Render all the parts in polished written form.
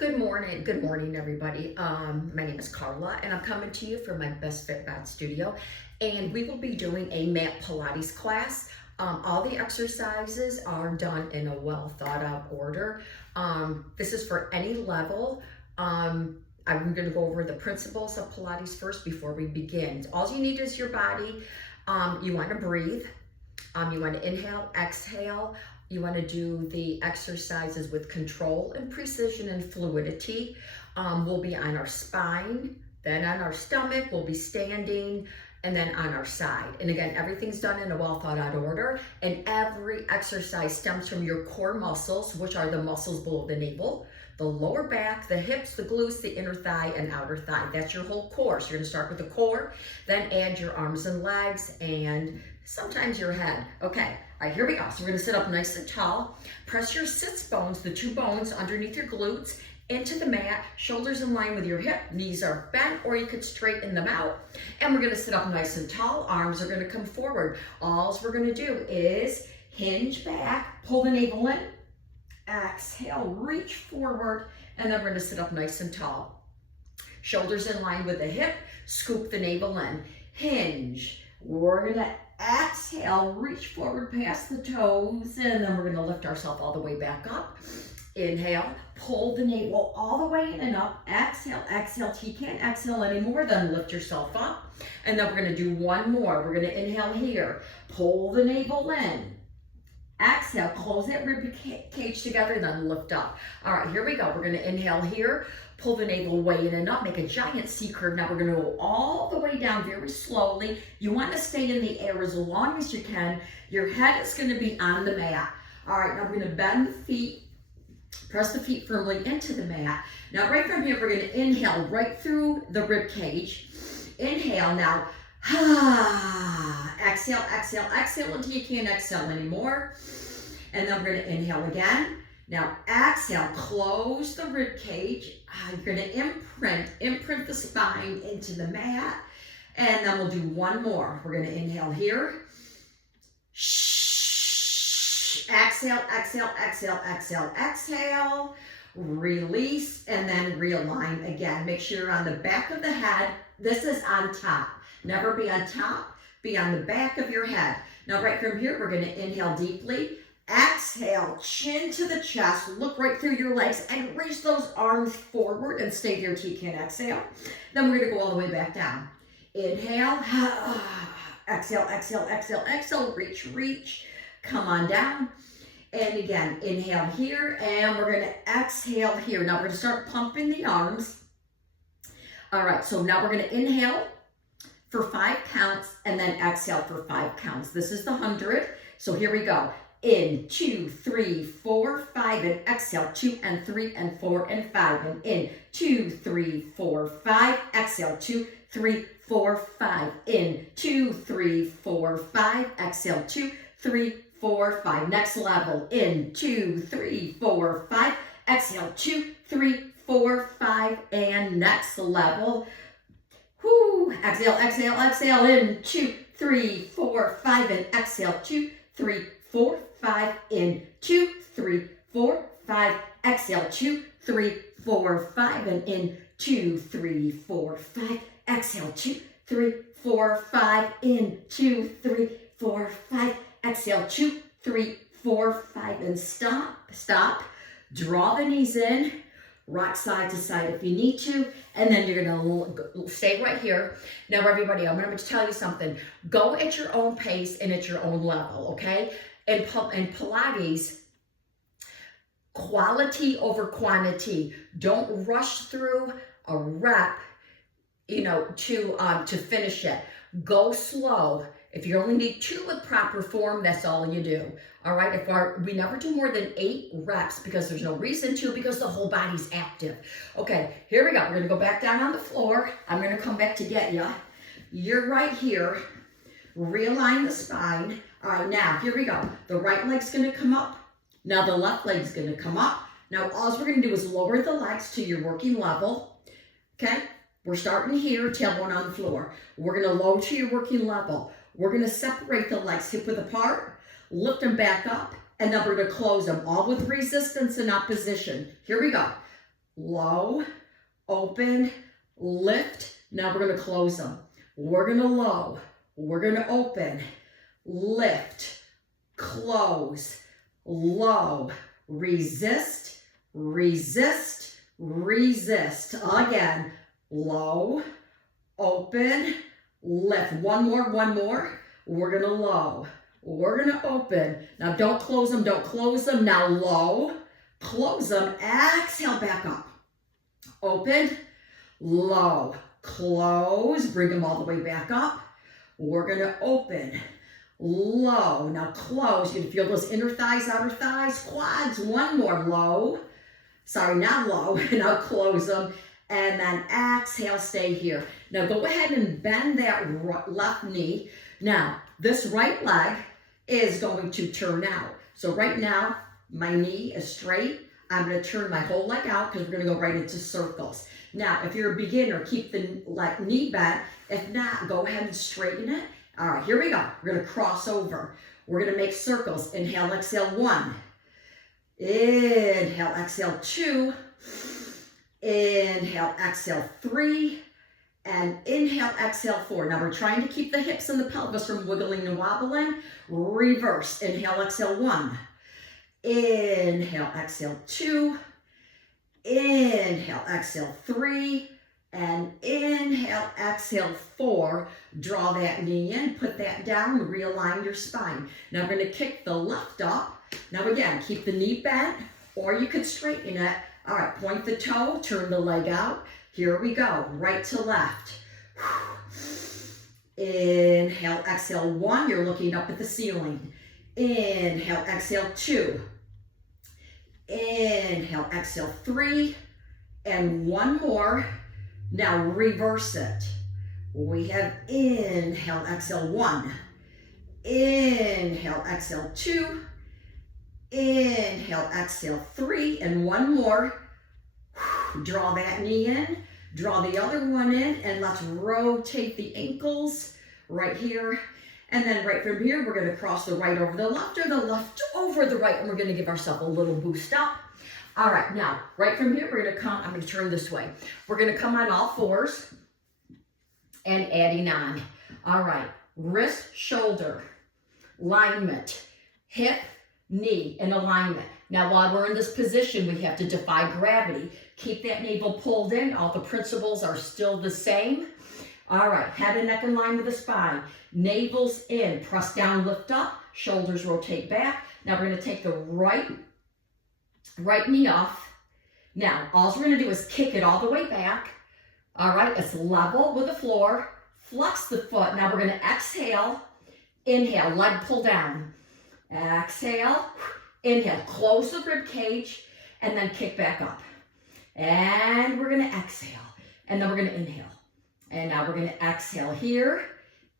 Good morning, everybody. My name is Carla, and I'm coming to you from my bestfitbod studio, and we will be doing a Mat Pilates class. All the exercises are done in a well thought out order. This is for any level. I'm going to go over the principles of Pilates first before we begin. All you need is your body. You want to breathe. You want to inhale, exhale. You want to do the exercises with control and precision and fluidity. We'll be on our spine, then on our stomach, we'll be standing, and then on our side. And again, everything's done in a well thought out order, and every exercise stems from your core muscles, which are the muscles below the navel, the lower back, the hips, the glutes, the inner thigh, and outer thigh. That's your whole core. So you're gonna start with the core, then add your arms and legs, and sometimes your head. Okay, all right, here we go. So we're gonna sit up nice and tall. Press your sits bones, the two bones underneath your glutes, into the mat, shoulders in line with your hip, knees are bent, or you could straighten them out. And we're gonna sit up nice and tall, arms are gonna come forward. All we're gonna do is hinge back, pull the navel in, exhale, reach forward, and then we're gonna sit up nice and tall. Shoulders in line with the hip, scoop the navel in, hinge. We're gonna exhale, reach forward past the toes, and then we're gonna lift ourselves all the way back up. Inhale, pull the navel all the way in and up. Exhale, exhale. Till you can't exhale anymore, then lift yourself up. And then we're gonna do one more. We're gonna inhale here, pull the navel in. Exhale, close that rib cage together, then lift up. All right, here we go. We're gonna inhale here, pull the navel way in and up, make a giant C curve. Now we're gonna go all the way down very slowly. You wanna stay in the air as long as you can. Your head is gonna be on the mat. All right, now we're gonna bend the feet, press the feet firmly into the mat. Now right from here, we're gonna inhale right through the rib cage. Inhale now. Exhale, exhale, exhale until you can't exhale anymore. And then we're gonna inhale again. Now exhale, close the rib cage. You're gonna imprint the spine into the mat. And then we'll do one more. We're gonna inhale here. Exhale, exhale, exhale, exhale, exhale. Release and then realign again. Make sure you're on the back of the head. This is on top. Never be on top, be on the back of your head. Now right from here, we're gonna inhale deeply. Exhale, chin to the chest, look right through your legs and reach those arms forward and stay there till you can't exhale. Then we're gonna go all the way back down. Inhale, exhale, exhale, exhale, exhale, reach, reach, come on down. And again, inhale here, and we're gonna exhale here. Now we're gonna start pumping the arms. All right, so now we're gonna inhale for 5 counts and then exhale for 5 counts. This is the 100. So here we go. In 2, 3, 4, 5, and exhale 2 and 3 and 4 and 5, and in 2, 3, 4, 5, exhale 2, 3, 4, 5, in 2, 3, 4, 5, exhale 2, 3, 4, 5. Next level. In 2, 3, 4, 5, exhale 2, 3, 4, 5, and next level. Whoo! Exhale, exhale, exhale. In 2, 3, 4, 5, and exhale 2, 3, 4, 5. In 2, 3, 4, 5. Exhale 2, 3, 4, 5, and in 2, 3, 4, 5. Exhale 2, 3, 4, 5. In 2, 3, 4, 5. Exhale 2, 3, 4, 5, and stop, stop. Draw the knees in. Rock side to side if you need to, and then you're gonna stay right here. Now everybody, I'm gonna tell you something. Go at your own pace and at your own level, okay? In Pilates, quality over quantity. Don't rush through a rep, to finish it. Go slow. If you only need 2 with proper form, that's all you do. All right, we never do more than 8 reps because there's no reason to, because the whole body's active. Okay, here we go. We're gonna go back down on the floor. I'm gonna come back to get you. You're right here. Realign the spine. All right, now here we go. The right leg's gonna come up. Now the left leg's gonna come up. Now all we're gonna do is lower the legs to your working level. Okay, we're starting here, tailbone on the floor. We're gonna lower to your working level. We're gonna separate the legs hip width apart, lift them back up, and then we're gonna close them, all with resistance and opposition. Here we go. low, open, lift. Now we're gonna close them. We're gonna low, we're gonna open, lift, close, low, resist, resist, resist. Again, low, open, lift. One more, one more. We're gonna low, we're gonna open. Now don't close them, don't close them. Now low, close them, exhale, back up. Open, low, close, bring them all the way back up. We're gonna open, low, now close. You can feel those inner thighs, outer thighs, quads. One more, low. Sorry, not low. Now close them. And then exhale, stay here. Now go ahead and bend that left knee. Now, this right leg is going to turn out. So right now, my knee is straight. I'm gonna turn my whole leg out because we're gonna go right into circles. Now, if you're a beginner, keep the knee bent. If not, go ahead and straighten it. All right, here we go. We're gonna cross over. We're gonna make circles. Inhale, exhale, 1. Inhale, exhale, 2. Inhale, exhale, 3. And inhale, exhale, 4. Now we're trying to keep the hips and the pelvis from wiggling and wobbling. Reverse. Inhale, exhale, 1. Inhale, exhale, 2. Inhale, exhale, 3. And inhale, exhale, 4. Draw that knee in, put that down, realign your spine. Now we're going to kick the left up. Now again, keep the knee bent, or you could straighten it. All right, point the toe, turn the leg out. Here we go, right to left. Inhale, exhale, 1. You're looking up at the ceiling. Inhale, exhale, 2. Inhale, exhale, 3. And 1 more. Now reverse it. We have inhale, exhale, 1. Inhale, exhale, 2. Inhale, exhale, 3. And 1 more. Draw that knee in, draw the other one in, and let's rotate the ankles right here. And then right from here, we're gonna cross the right over the left or the left over the right, and we're gonna give ourselves a little boost up. All right, now, right from here, we're gonna come, I'm gonna turn this way. We're gonna come on all fours and adding on. All right, wrist, shoulder, alignment, hip, knee in alignment. Now, while we're in this position, we have to defy gravity. Keep that navel pulled in. All the principles are still the same. All right, head and neck in line with the spine. Navel's in, press down, lift up, shoulders rotate back. Now we're gonna take the right knee off. Now, all we're gonna do is kick it all the way back. All right, it's level with the floor. Flex the foot. Now we're gonna exhale, inhale, leg pull down. Exhale, inhale, close the rib cage, and then kick back up. And we're gonna exhale, and then we're gonna inhale. And now we're gonna exhale here,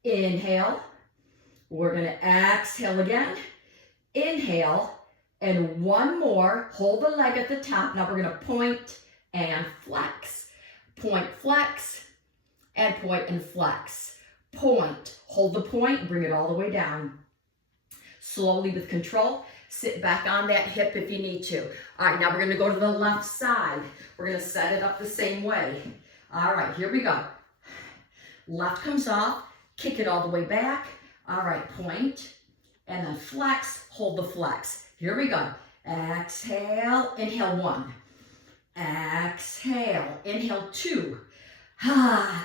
inhale. We're gonna exhale again, inhale, and 1 more. Hold the leg at the top. Now we're gonna point and flex. Point, flex, and point and flex. Point, hold the point, bring it all the way down. Slowly with control. Sit back on that hip if you need to. All right, now we're gonna go to the left side. We're gonna set it up the same way. All right, here we go. Left comes off, kick it all the way back. All right, point, and then flex, hold the flex. Here we go. Exhale, inhale, 1. Exhale, inhale, 2.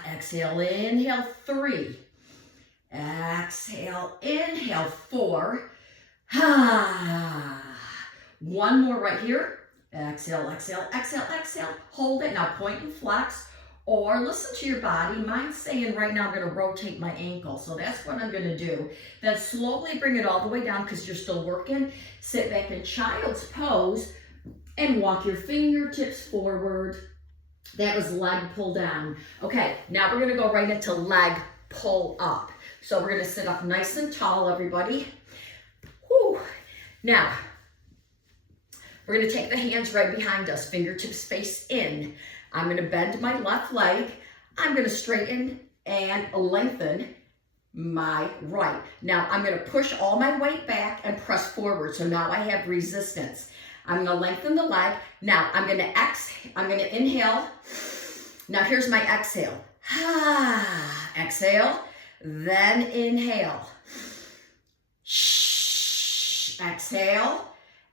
Exhale, inhale, 3. Exhale, inhale, 4. 1 more right here. Exhale, exhale, exhale, exhale. Hold it. Now point and flex. Or listen to your body. Mine's saying right now I'm going to rotate my ankle. So that's what I'm going to do. Then slowly bring it all the way down because you're still working. Sit back in child's pose and walk your fingertips forward. That was leg pull down. Okay, now we're going to go right into leg pull up. So we're going to sit up nice and tall, everybody. Whew. Now, we're going to take the hands right behind us, fingertips face in. I'm going to bend my left leg. I'm going to straighten and lengthen my right. Now, I'm going to push all my weight back and press forward. So now I have resistance. I'm gonna lengthen the leg. Now I'm gonna inhale. Now here's my exhale. Exhale, then inhale. Exhale,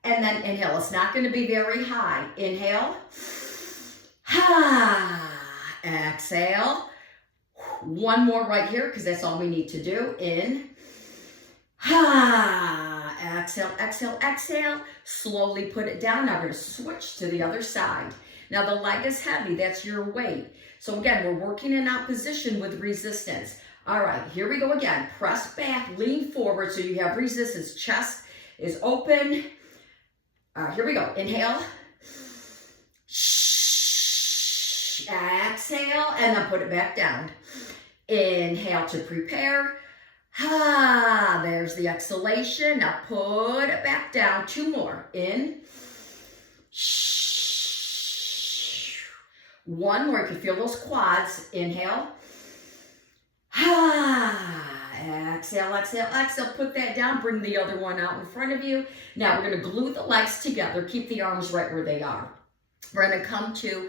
and then inhale. It's not gonna be very high. Inhale. Exhale. One more right here, because that's all we need to do. In. Exhale, exhale, exhale. Slowly put it down. Now we're going to switch to the other side. Now the leg is heavy. That's your weight. So again, we're working in opposition with resistance. All right, here we go again. Press back, lean forward so you have resistance. Chest is open. Here we go. Inhale. Exhale, and then put it back down. Inhale to prepare. There's the exhalation. Now put it back down. Two more. In. One more. You can feel those quads. Inhale. Exhale, exhale, exhale. Put that down. Bring the other one out in front of you. Now we're going to glue the legs together. Keep the arms right where they are. We're going to come to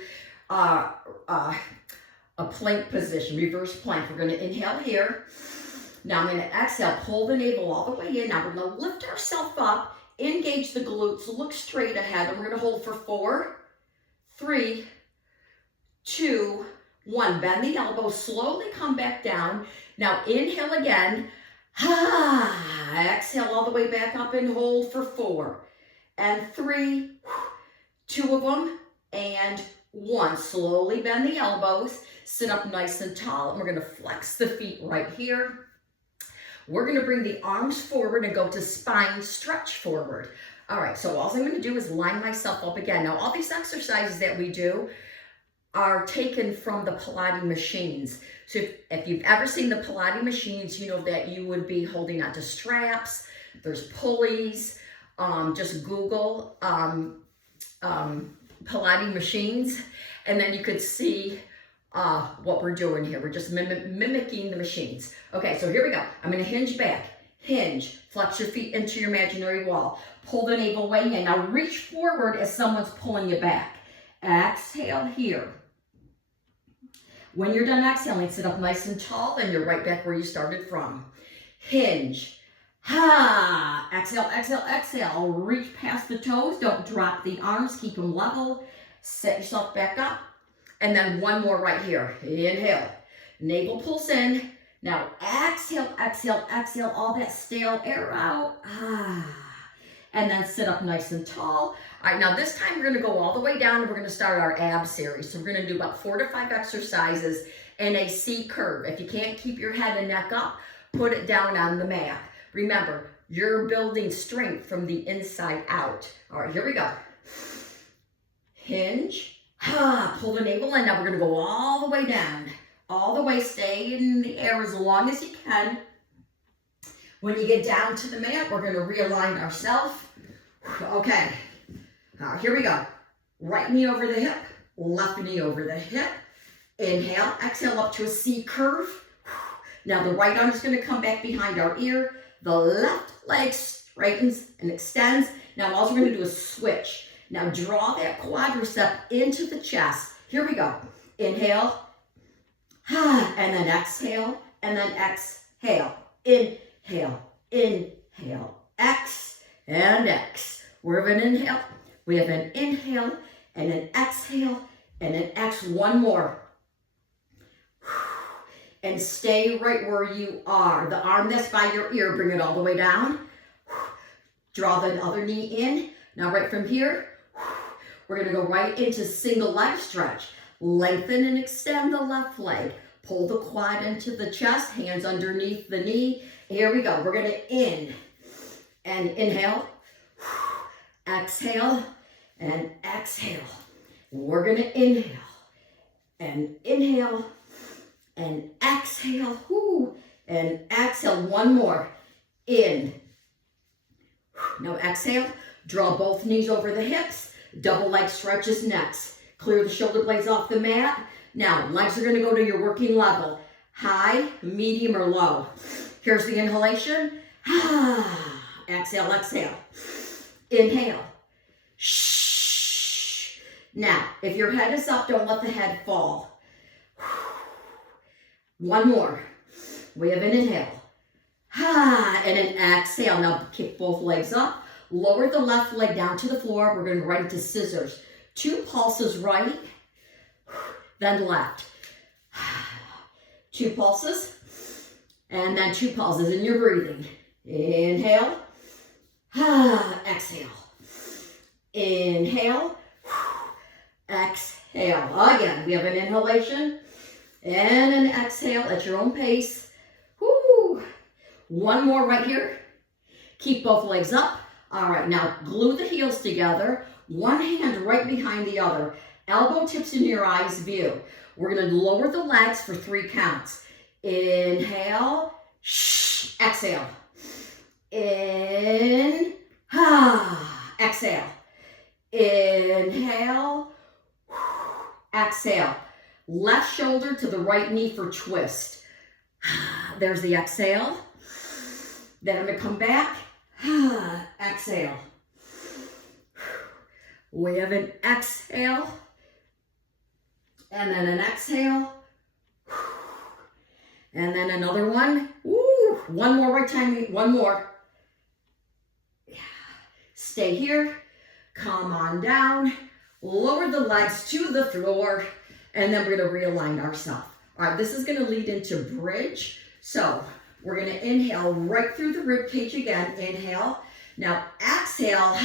a plank position, reverse plank. We're going to inhale here. Now I'm going to exhale, pull the navel all the way in. Now we're going to lift ourselves up, engage the glutes, look straight ahead, and we're going to hold for 4, 3, 2, 1. Bend the elbows, slowly come back down. Now inhale again. Exhale all the way back up and hold for 4 and 3, 2 of them, and 1. Slowly bend the elbows, sit up nice and tall, and we're going to flex the feet right here. We're going to bring the arms forward and go to spine stretch forward. All right, so all I'm going to do is line myself up again. Now, all these exercises that we do are taken from the Pilates machines. So if you've ever seen the Pilates machines, you know that you would be holding onto straps. There's pulleys. Just Google Pilates machines, and then you could see what we're doing here. We're just mimicking the machines. Okay, so here we go. I'm going to hinge back. Hinge. Flex your feet into your imaginary wall. Pull the navel way in. Now reach forward as someone's pulling you back. Exhale here. When you're done exhaling, sit up nice and tall, and you're right back where you started from. Hinge. Exhale, exhale, exhale. Reach past the toes. Don't drop the arms. Keep them level. Set yourself back up. And then one more right here. Inhale. Navel pulls in. Now exhale, exhale, exhale. All that stale air out. And then sit up nice and tall. All right, now this time we're going to go all the way down and we're going to start our ab series. So we're going to do about 4 to 5 exercises in a C curve. If you can't keep your head and neck up, put it down on the mat. Remember, you're building strength from the inside out. All right, here we go. Hinge. Pull the navel in. Now we're going to go all the way down. All the way. Stay in the air as long as you can. When you get down to the mat, we're going to realign ourselves. Okay. Here we go. Right knee over the hip. Left knee over the hip. Inhale. Exhale up to a C curve. Now the right arm is going to come back behind our ear. The left leg straightens and extends. Now all we're going to do is switch. Now draw that quadricep into the chest. Here we go. Inhale. And then exhale. And then exhale. Inhale. Inhale. X and X. We have an inhale. We have an inhale and an exhale and an X. One more. And stay right where you are. The arm that's by your ear, bring it all the way down. Draw the other knee in. Now right from here, we're going to go right into single leg stretch. Lengthen and extend the left leg. Pull the quad into the chest, hands underneath the knee. Here we go. We're going to in and inhale, exhale, and exhale. We're going to inhale and inhale and exhale. And exhale. One more. In. Now exhale. Draw both knees over the hips. Double leg stretches next. Clear the shoulder blades off the mat. Now, legs are going to go to your working level. High, medium, or low. Here's the inhalation. Exhale, exhale. Inhale. Shh. Now, if your head is up, don't let the head fall. One more. We have an inhale. And an exhale. Now kick both legs up. Lower the left leg down to the floor. We're going to go right into scissors. 2 pulses right, then left. 2 pulses, and then 2 pauses in your breathing. Inhale. Exhale. Inhale. Exhale. Again, we have an inhalation and an exhale at your own pace. Woo. One more right here. Keep both legs up. All right, now glue the heels together. One hand right behind the other. Elbow tips in your eyes view. We're going to lower the legs for 3 counts. Inhale. Exhale. In. Exhale. Inhale. Exhale. Left shoulder to the right knee for twist. There's the exhale. Then I'm going to come back. Exhale. We have an exhale. And then an exhale. And then another one. Woo. One more right time. One more. Stay here. Come on down. Lower the legs to the floor. And then we're going to realign ourselves. All right, this is going to lead into bridge. So we're going to inhale right through the rib cage again. Inhale. Now exhale.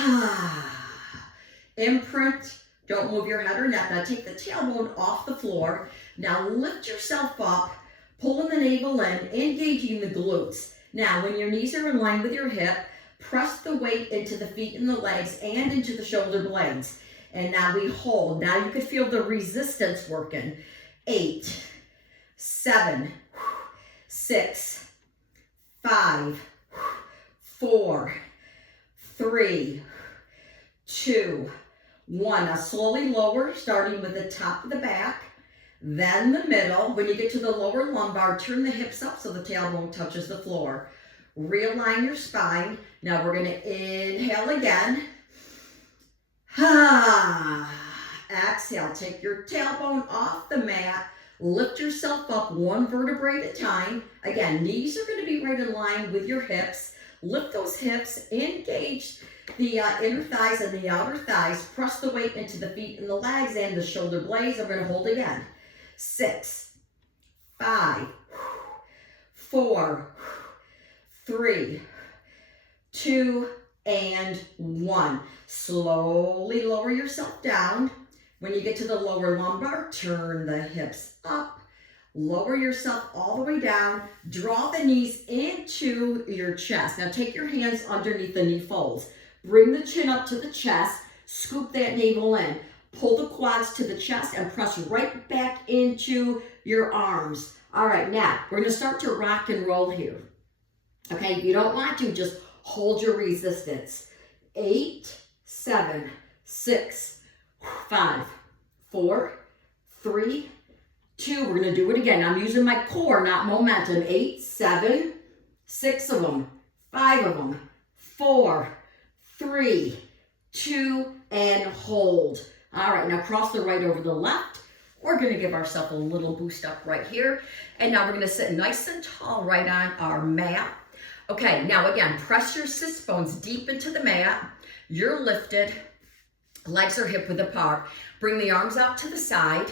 Imprint. Don't move your head or neck. Now take the tailbone off the floor. Now lift yourself up, pulling the navel in, engaging the glutes. Now when your knees are in line with your hip, press the weight into the feet and the legs and into the shoulder blades. And now we hold. Now you can feel the resistance working. 8, 7, 6, 5, 4, 3, 2, 1. Now slowly lower, starting with the top of the back, then the middle. When you get to the lower lumbar, turn the hips up so the tailbone touches the floor. Realign your spine. Now we're going to inhale again. Exhale. Take your tailbone off the mat. Lift yourself up 1 vertebrae at a time. Again, knees are going to be right in line with your hips. Lift those hips, engage the inner thighs and the outer thighs. Press the weight into the feet and the legs and the shoulder blades. I'm going to hold again. 6, 5, 4, 3, 2, and 1. Slowly lower yourself down. When you get to the lower lumbar, turn the hips up. Lower yourself all the way down. Draw the knees into your chest. Now take your hands underneath the knee folds. Bring the chin up to the chest. Scoop that navel in. Pull the quads to the chest and press right back into your arms. All right, now we're going to start to rock and roll here. Okay, if you don't want to, just hold your resistance. 8, 7, 6, 5, 4, 3, 2. We're going to do it again. I'm using my core, not momentum. 8, 7, 6 of them, 5 of them, 4, 3, 2, and hold. All right, now cross the right over the left. We're going to give ourselves a little boost up right here. And now we're going to sit nice and tall right on our mat. Okay, now again, press your sits bones deep into the mat. You're lifted. Legs are hip width apart. Bring the arms out to the side.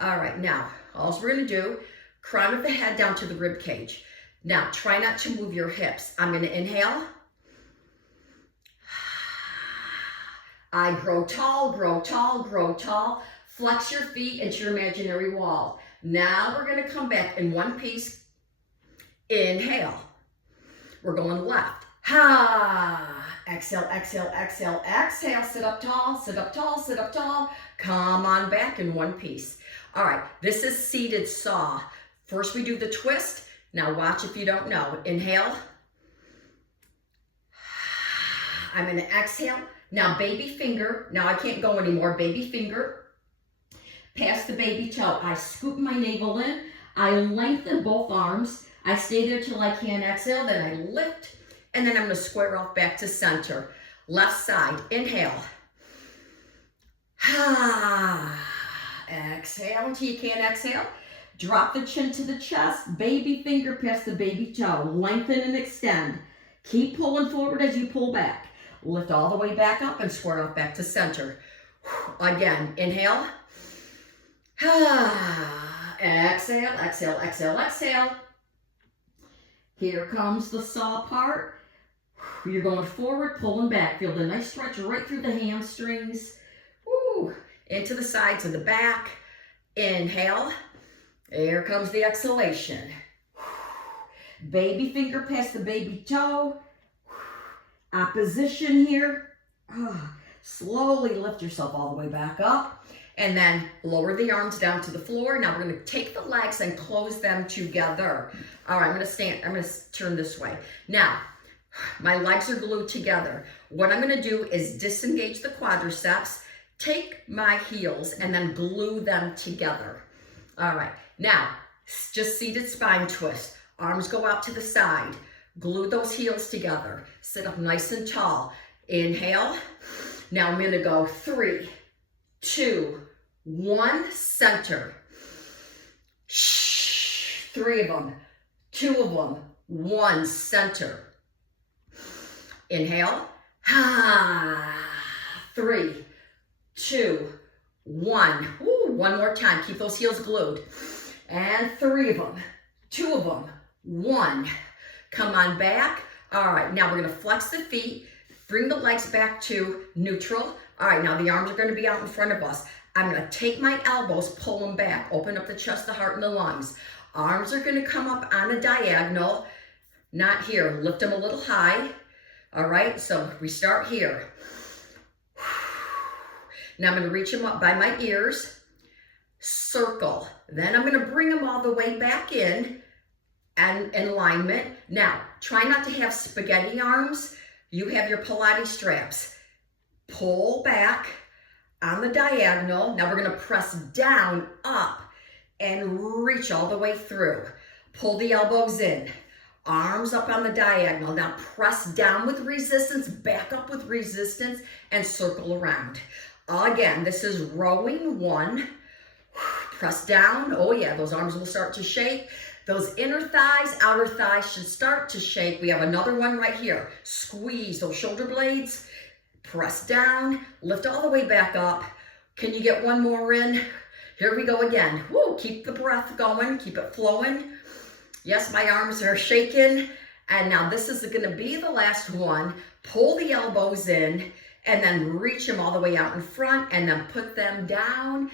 All right, now, all we're going to do, crown of the head down to the rib cage. Now, try not to move your hips. I'm going to inhale. I grow tall, grow tall, grow tall. Flex your feet into your imaginary wall. Now we're going to come back in one piece. Inhale. We're going left. Exhale, exhale, exhale, exhale. Sit up tall, sit up tall, sit up tall. Come on back in one piece. All right, this is seated saw. First we do the twist. Now watch if you don't know. Inhale. I'm going to exhale. Now baby finger. Now I can't go anymore. Baby finger. Past the baby toe. I scoop my navel in. I lengthen both arms. I stay there till I can exhale. Then I lift. And then I'm going to square off back to center. Left side. Inhale. Exhale until you can't exhale. Drop the chin to the chest. Baby finger past the baby toe. Lengthen and extend. Keep pulling forward as you pull back. Lift all the way back up and square off back to center. Again, inhale. Exhale, exhale, exhale, exhale. Here comes the saw part. You're going forward, pulling back. Feel the nice stretch right through the hamstrings. Woo. Into the sides of the back. Inhale. Here comes the exhalation. Baby finger past the baby toe. Opposition here. Slowly lift yourself all the way back up. And then lower the arms down to the floor. Now we're going to take the legs and close them together. All right, I'm going to stand. I'm going to turn this way. Now, my legs are glued together. What I'm going to do is disengage the quadriceps, take my heels, and then glue them together. All right, now, just seated spine twist. Arms go out to the side. Glue those heels together. Sit up nice and tall. Inhale. Now I'm going to go 3, 2, 1, center. 3 of them, 2 of them, 1, center. Inhale. 3, 2, 1. Ooh, one more time. Keep those heels glued. And 3 of them, 2 of them, 1. Come on back. All right, now we're going to flex the feet. Bring the legs back to neutral. All right, now the arms are going to be out in front of us. I'm going to take my elbows, pull them back. Open up the chest, the heart, and the lungs. Arms are going to come up on a diagonal. Not here. Lift them a little high. All right, so we start here. Now I'm going to reach them up by my ears. Circle. Then I'm going to bring them all the way back in and in alignment. Now, try not to have spaghetti arms. You have your Pilates straps. Pull back on the diagonal. Now we're going to press down, up, and reach all the way through. Pull the elbows in. Arms up on the diagonal. Now press down with resistance, back up with resistance, and circle around. Again, this is rowing 1. Press down. Oh yeah, those arms will start to shake. Those inner thighs, outer thighs should start to shake. We have another one right here. Squeeze those shoulder blades. Press down. Lift all the way back up. Can you get one more in? Here we go again. Woo, keep the breath going. Keep it flowing. Yes, my arms are shaking. And now this is going to be the last one. Pull the elbows in and then reach them all the way out in front and then put them down.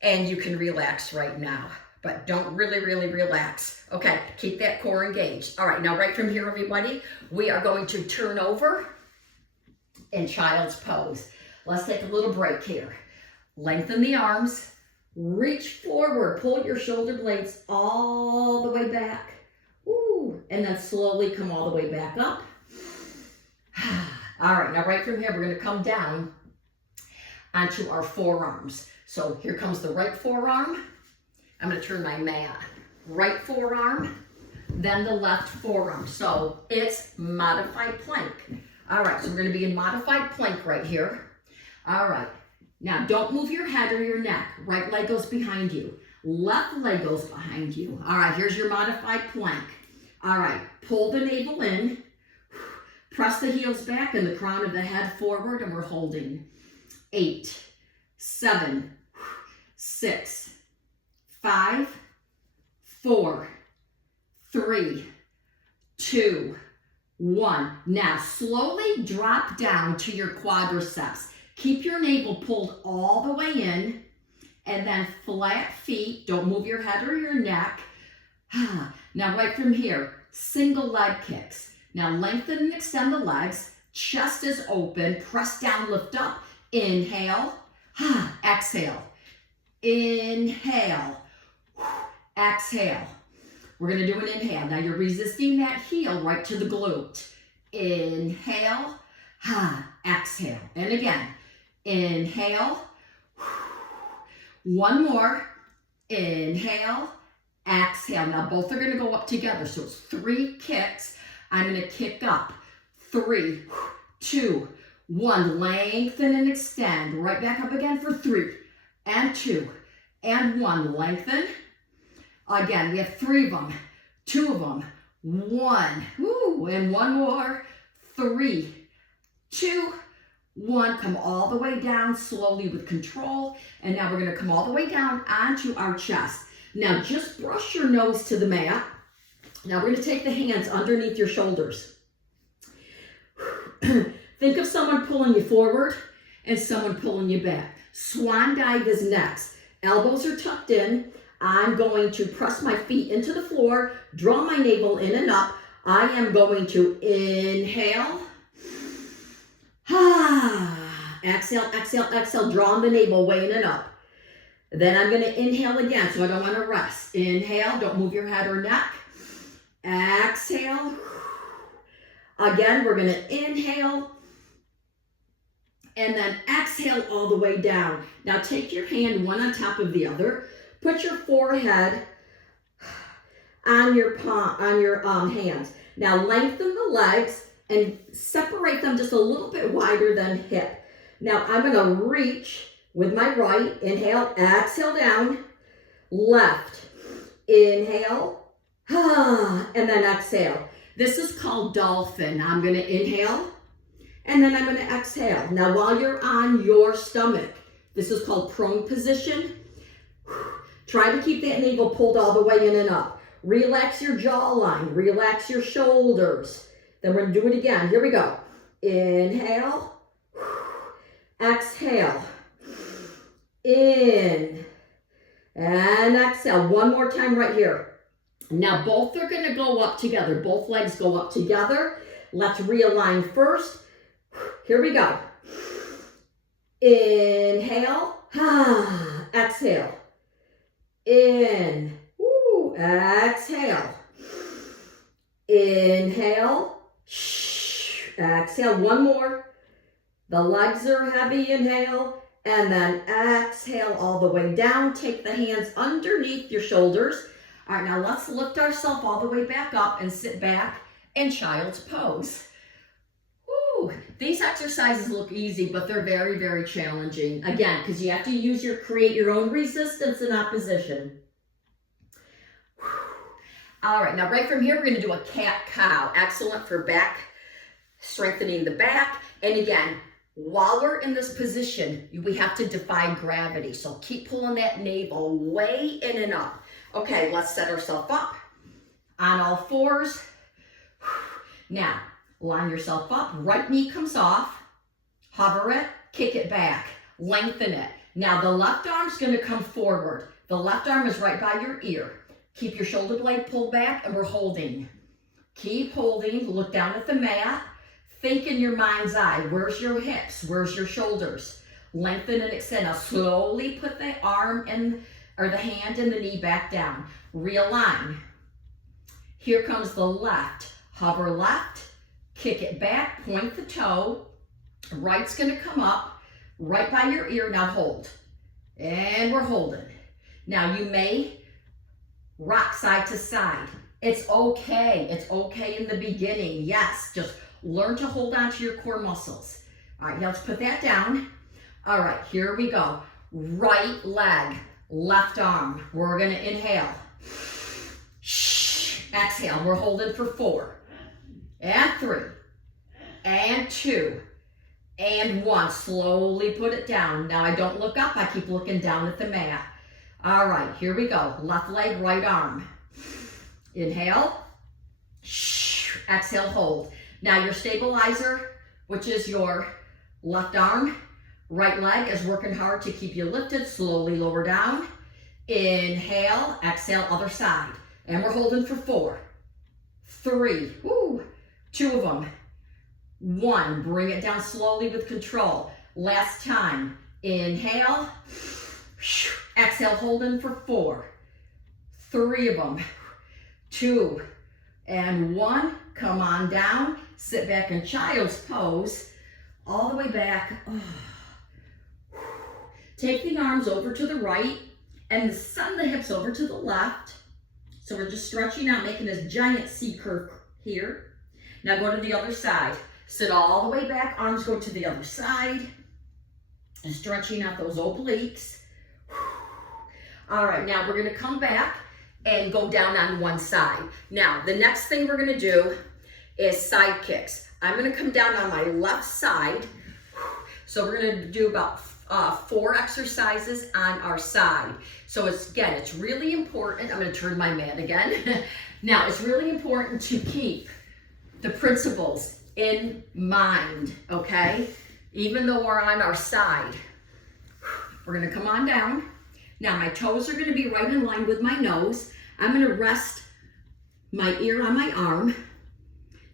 And you can relax right now. But don't really relax. Okay, keep that core engaged. All right, now right from here, everybody, we are going to turn over in child's pose. Let's take a little break here. Lengthen the arms, reach forward, pull your shoulder blades all the way back. Woo, and then slowly come all the way back up. All right, now right from here, we're gonna come down onto our forearms. So here comes the right forearm. I'm going to turn my mat. Right forearm, then the left forearm. So it's modified plank. All right, so we're going to be in modified plank right here. All right, now don't move your head or your neck. Right leg goes behind you. Left leg goes behind you. All right, here's your modified plank. All right, pull the navel in. Press the heels back and the crown of the head forward, and we're holding. 8, 7, 6, 5, 4, 3, 2, 1. Now slowly drop down to your quadriceps. Keep your navel pulled all the way in and then flat feet. Don't move your head or your neck. Now right from here, single leg kicks. Now lengthen and extend the legs. Chest is open. Press down, lift up. Inhale. Exhale. Inhale. Exhale. We're going to do an inhale. Now you're resisting that heel right to the glute. Inhale. Exhale. And again. Inhale. One more. Inhale. Exhale. Now both are going to go up together. So it's 3 kicks. I'm going to kick up. 3, 2, 1, lengthen and extend. Right back up again for 3 and 2 and 1, lengthen. Again, we have 3 of them, 2 of them, 1, woo, and 1 more, 3, 2, 1, come all the way down slowly with control. And now we're gonna come all the way down onto our chest. Now just brush your nose to the mat. Now we're gonna take the hands underneath your shoulders. Think of someone pulling you forward and someone pulling you back. Swan dive is next. Elbows are tucked in. I'm going to press my feet into the floor, draw my navel in and up. I am going to inhale. Exhale, exhale, exhale, drawing the navel way in and up. Then I'm going to inhale again, so I don't want to rest. Inhale, don't move your head or neck. Exhale. Again, we're going to inhale. And then exhale all the way down. Now take your hand one on top of the other. Put your forehead on your palm, on your hands. Now lengthen the legs and separate them just a little bit wider than hip. Now I'm going to reach with my right. Inhale, exhale down. Left. Inhale. And then exhale. This is called dolphin. I'm going to inhale. And then I'm going to exhale. Now while you're on your stomach, this is called prone position. Try to keep that navel pulled all the way in and up. Relax your jawline. Relax your shoulders. Then we're going to do it again. Here we go. Inhale. Exhale. In. And exhale. One more time right here. Now both are going to go up together. Both legs go up together. Let's realign first. Here we go. Inhale. Exhale. In. Woo. Exhale. Inhale. Exhale. One more. The legs are heavy. Inhale. And then exhale all the way down. Take the hands underneath your shoulders. All right, now let's lift ourselves all the way back up and sit back in child's pose. These exercises look easy, but they're very, very challenging. Again, because you have to create your own resistance and opposition. All right, now right from here, we're going to do a cat-cow. Excellent for back, strengthening the back. And again, while we're in this position, we have to defy gravity. So keep pulling that navel way in and up. Okay, let's set ourselves up on all fours. Now, line yourself up, right knee comes off, hover it, kick it back, lengthen it. Now the left arm's gonna come forward. The left arm is right by your ear. Keep your shoulder blade pulled back and we're holding. Keep holding, look down at the mat. Think in your mind's eye, where's your hips, where's your shoulders? Lengthen and extend. Now slowly put the arm or the hand and the knee back down. Realign. Here comes the left. Hover left. Kick it back, point the toe. Right's gonna come up, right by your ear. Now hold. And we're holding. Now you may rock side to side. It's okay. It's okay in the beginning. Yes, just learn to hold on to your core muscles. All right, now let's put that down. All right, here we go. Right leg, left arm. We're gonna inhale. Exhale, we're holding for 4. And 3, and 2, and 1. Slowly put it down. Now I don't look up, I keep looking down at the mat. All right, here we go. Left leg, right arm. Inhale. Exhale, hold. Now your stabilizer, which is your left arm, right leg is working hard to keep you lifted. Slowly lower down. Inhale, exhale, other side. And we're holding for 4, 3, woo. 2 of them. 1, bring it down slowly with control. Last time. Inhale. Exhale, holding for 4, 3 of them. 2 and 1. Come on down. Sit back in child's pose. All the way back. Take the arms over to the right and send the hips over to the left. So we're just stretching out, making this giant C curve here. Now go to the other side. Sit all the way back, arms go to the other side, and stretching out those obliques. All right, now we're gonna come back and go down on one side. Now, the next thing we're gonna do is side kicks. I'm gonna come down on my left side. So we're gonna do about 4 exercises on our side. So it's really important. I'm gonna turn my mat again. Now, it's really important to keep the principles in mind, okay? Even though we're on our side. We're gonna come on down. Now, my toes are gonna be right in line with my nose. I'm gonna rest my ear on my arm,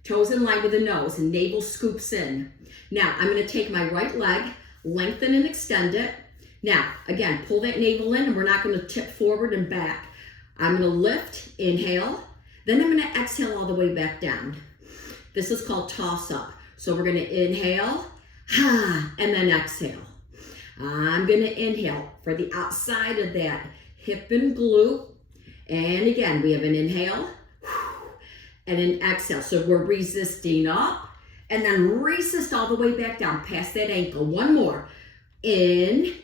toes in line with the nose, and navel scoops in. Now, I'm gonna take my right leg, lengthen and extend it. Now, again, pull that navel in, and we're not gonna tip forward and back. I'm gonna lift, inhale, then I'm gonna exhale all the way back down. This is called toss up. So we're gonna inhale, and then exhale. I'm gonna inhale for the outside of that hip and glute. And again, we have an inhale and an exhale. So we're resisting up and then resist all the way back down past that ankle. One more. In,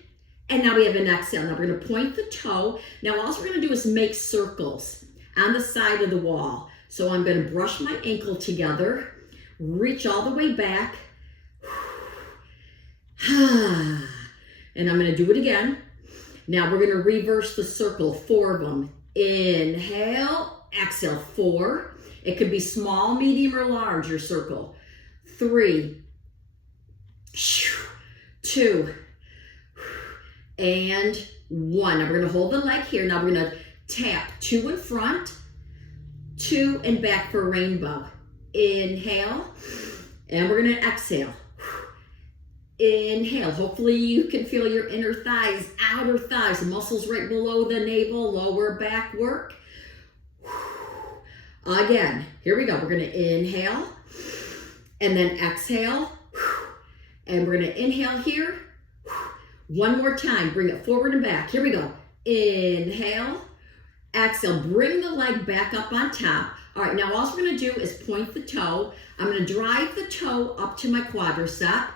and now we have an exhale. Now we're gonna point the toe. Now all we're gonna do is make circles on the side of the wall. So I'm gonna brush my ankle together, reach all the way back. And I'm gonna do it again. Now we're gonna reverse the circle, 4 of them. Inhale, exhale, 4. It could be small, medium, or large, your circle. 3, 2, and 1. Now we're gonna hold the leg here. Now we're gonna tap 2 in front, 2 and back for rainbow. Inhale, and we're gonna exhale. Inhale. Hopefully you can feel your inner thighs, outer thighs, the muscles right below the navel, lower back work. Again, here we go. We're gonna inhale and then exhale. And we're gonna inhale here. One more time, bring it forward and back. Here we go. Inhale, exhale, bring the leg back up on top. All right, now all we're gonna do is point the toe. I'm gonna drive the toe up to my quadricep.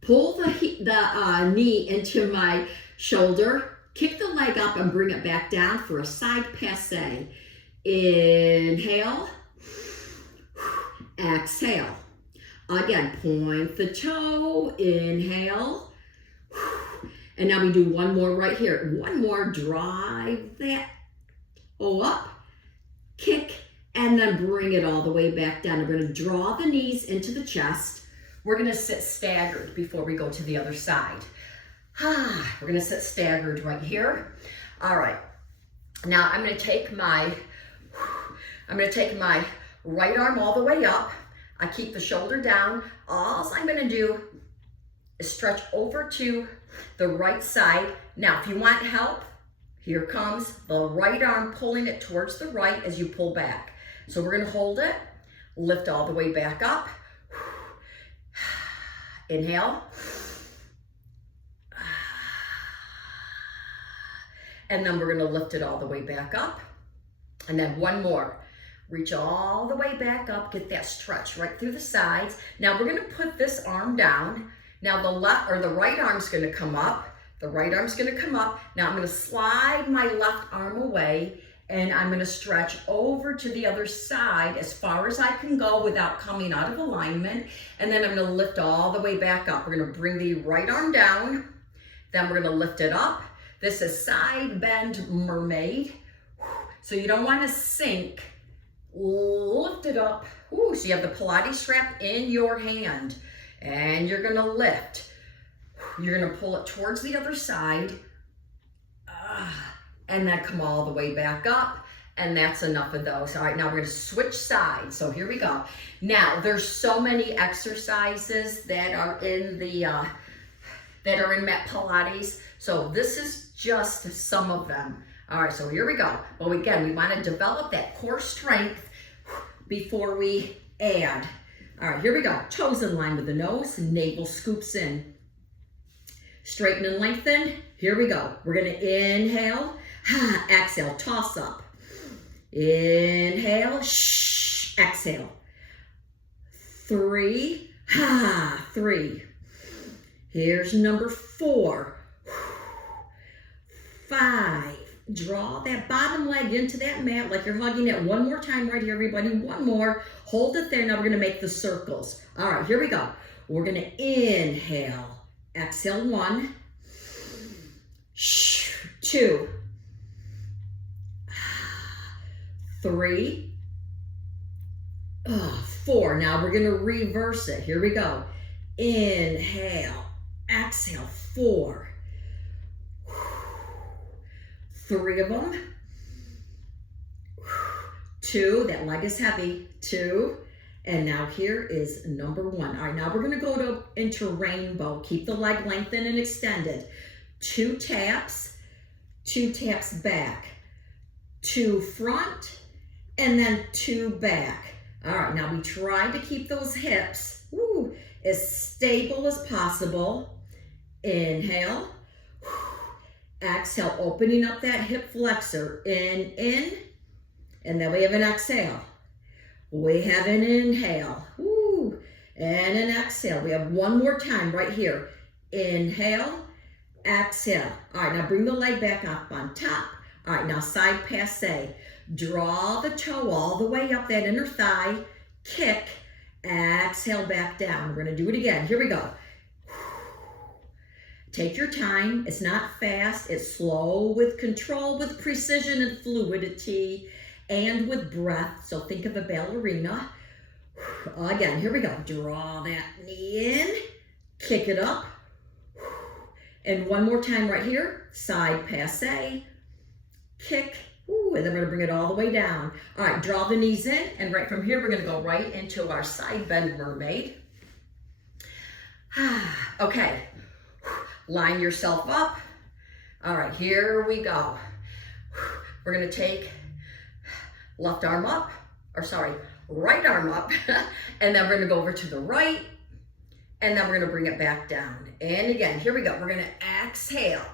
Pull the knee into my shoulder, kick the leg up and bring it back down for a side passe. Inhale, exhale. Again, point the toe, inhale. And now we do one more right here. One more, drive that up, kick, and then bring it all the way back down. We're gonna draw the knees into the chest. We're gonna sit staggered before we go to the other side. We're gonna sit staggered right here. All right, now I'm gonna take my right arm all the way up. I keep the shoulder down. All I'm gonna do is stretch over to the right side. Now, if you want help, here comes the right arm pulling it towards the right as you pull back. So we're gonna hold it, lift all the way back up. Inhale. And then we're gonna lift it all the way back up. And then one more. Reach all the way back up, get that stretch right through the sides. Now we're gonna put this arm down. Now the right arm's gonna come up. The right arm's gonna come up. Now I'm gonna slide my left arm away and I'm gonna stretch over to the other side as far as I can go without coming out of alignment. And then I'm gonna lift all the way back up. We're gonna bring the right arm down. Then we're gonna lift it up. This is side bend mermaid. So you don't wanna sink. Lift it up. So you have the Pilates strap in your hand and you're gonna lift. You're gonna pull it towards the other side. And then come all the way back up, and that's enough of those. All right, now we're gonna switch sides. So here we go. Now there's so many exercises that are in Mat Pilates. So this is just some of them. All right, so here we go. Well, again, we wanna develop that core strength before we add. All right, here we go. Toes in line with the nose, navel scoops in. Straighten and lengthen. Here we go. We're gonna inhale. Exhale, toss up. Inhale, exhale. 3, 3. Here's number 4. 5. Draw that bottom leg into that mat like you're hugging it. One more time right here, everybody. One more. Hold it there. Now we're going to make the circles. All right, here we go. We're going to inhale. Exhale, 1. 2. 3. 4. Now we're going to reverse it. Here we go. Inhale. Exhale, 4. 3 of them. 2, that leg is heavy. 2. And now here is number 1. All right, now we're going to go into rainbow. Keep the leg lengthened and extended. 2 taps, 2 taps back, 2 front, and then 2 back. All right, now we try to keep those hips as stable as possible. Inhale. Exhale, opening up that hip flexor. In. And then we have an exhale. We have an inhale. And an exhale. We have one more time right here. Inhale. Exhale. All right, now bring the leg back up on top. All right, now side passe. Draw the toe all the way up that inner thigh. Kick. Exhale back down. We're going to do it again. Here we go. Take your time. It's not fast. It's slow with control, with precision and fluidity, and with breath. So think of a ballerina. Again, here we go. Draw that knee in. Kick it up. And one more time right here. Side passe. Kick. And then we're going to bring it all the way down. All right, draw the knees in. And right from here, we're going to go right into our side bend mermaid. Okay. Line yourself up. All right, here we go. We're going to take right arm up, and then we're going to go over to the right, and then we're going to bring it back down. And again, here we go. We're going to exhale.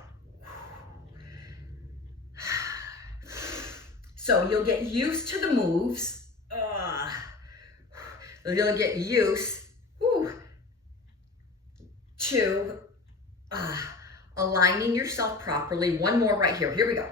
So you'll get used to the moves. You'll get used to aligning yourself properly. One more right here. Here we go.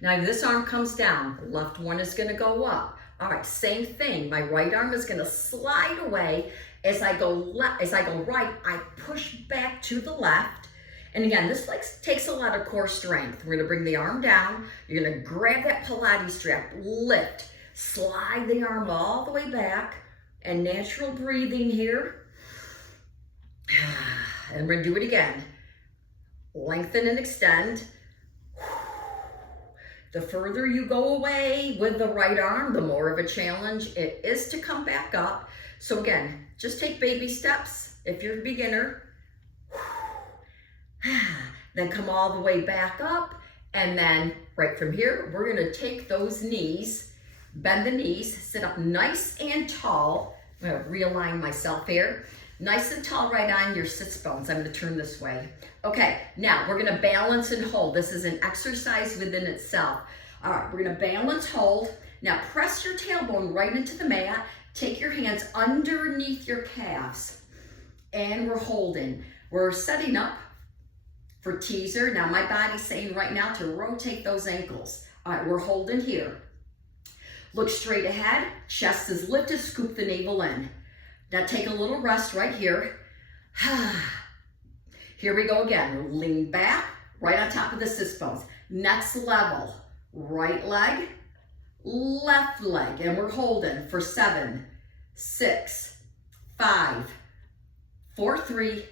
Now this arm comes down. The left one is going to go up. All right, same thing. My right arm is going to slide away. As I go right, I push back to the left. And again, this takes a lot of core strength. We're going to bring the arm down. You're going to grab that Pilates strap, lift, slide the arm all the way back, and natural breathing here. And we're going to do it again. Lengthen and extend. The further you go away with the right arm, the more of a challenge it is to come back up. So again, just take baby steps if you're a beginner. Then come all the way back up. And then right from here, we're going to take those knees, bend the knees, sit up nice and tall. I'm going to realign myself here. Nice and tall right on your sits bones. I'm going to turn this way. Okay, now we're going to balance and hold. This is an exercise within itself. All right, we're going to balance, hold. Now press your tailbone right into the mat. Take your hands underneath your calves. And we're holding. We're setting up for teaser. Now my body's saying right now to rotate those ankles. All right, we're holding here. Look straight ahead. Chest is lifted. Scoop the navel in. Now take a little rest right here. Here we go again. Lean back, right on top of the sits bones. Next level, right leg, left leg. And we're holding for 7, 6, 5, 4, 3,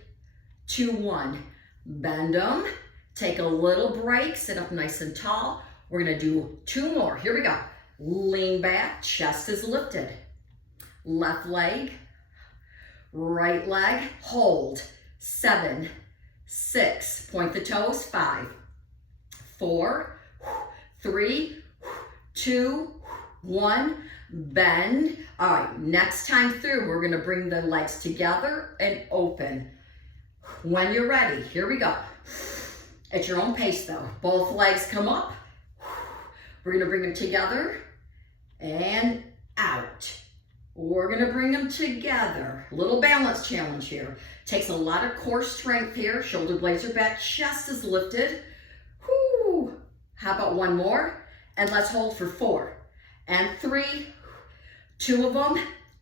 2, 1. Bend them. Take a little break. Sit up nice and tall. We're going to do 2 more. Here we go. Lean back, chest is lifted. Left leg, right leg, hold. 7, 6, point the toes. 5, 4, 3, 2, 1, bend. All right, next time through, we're gonna bring the legs together and open. When you're ready, here we go. At your own pace though. Both legs come up. We're gonna bring them together and out. We're gonna bring them together. Little balance challenge here. Takes a lot of core strength here. Shoulder blades are back, chest is lifted. Whoo! How about one more? And let's hold for 4 and 3, 2 of them,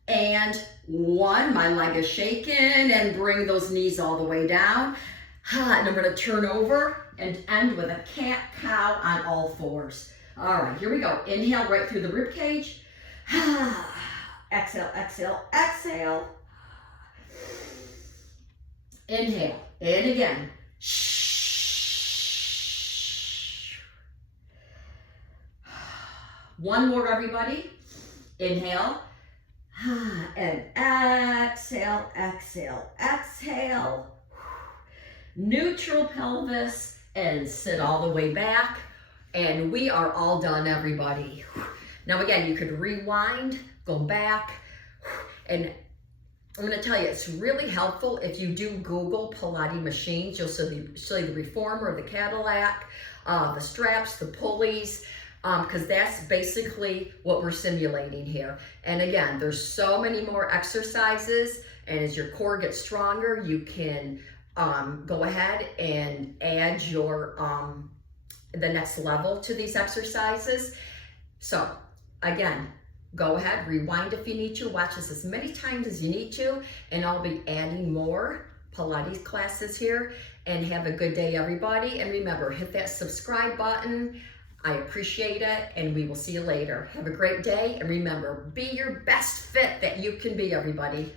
and 1. My leg is shaking, and bring those knees all the way down. And I'm gonna turn over and end with a cat-cow on all 4s. All right, here we go. Inhale right through the rib cage. Exhale, exhale, exhale. Inhale, in again. One more, everybody. Inhale. And exhale, exhale, exhale. Neutral pelvis and sit all the way back. And we are all done, everybody. Now again, you could rewind, go back, and I'm going to tell you, it's really helpful if you do Google Pilates machines. You'll see the reformer, the Cadillac, the straps, the pulleys, because that's basically what we're simulating here. And again, there's so many more exercises, and as your core gets stronger, you can go ahead and add your the next level to these exercises. So again, go ahead, rewind if you need to, watch this as many times as you need to, and I'll be adding more Pilates classes here. And have a good day, everybody. And remember, hit that subscribe button. I appreciate it, and we will see you later. Have a great day, and remember, be your best fit that you can be, everybody.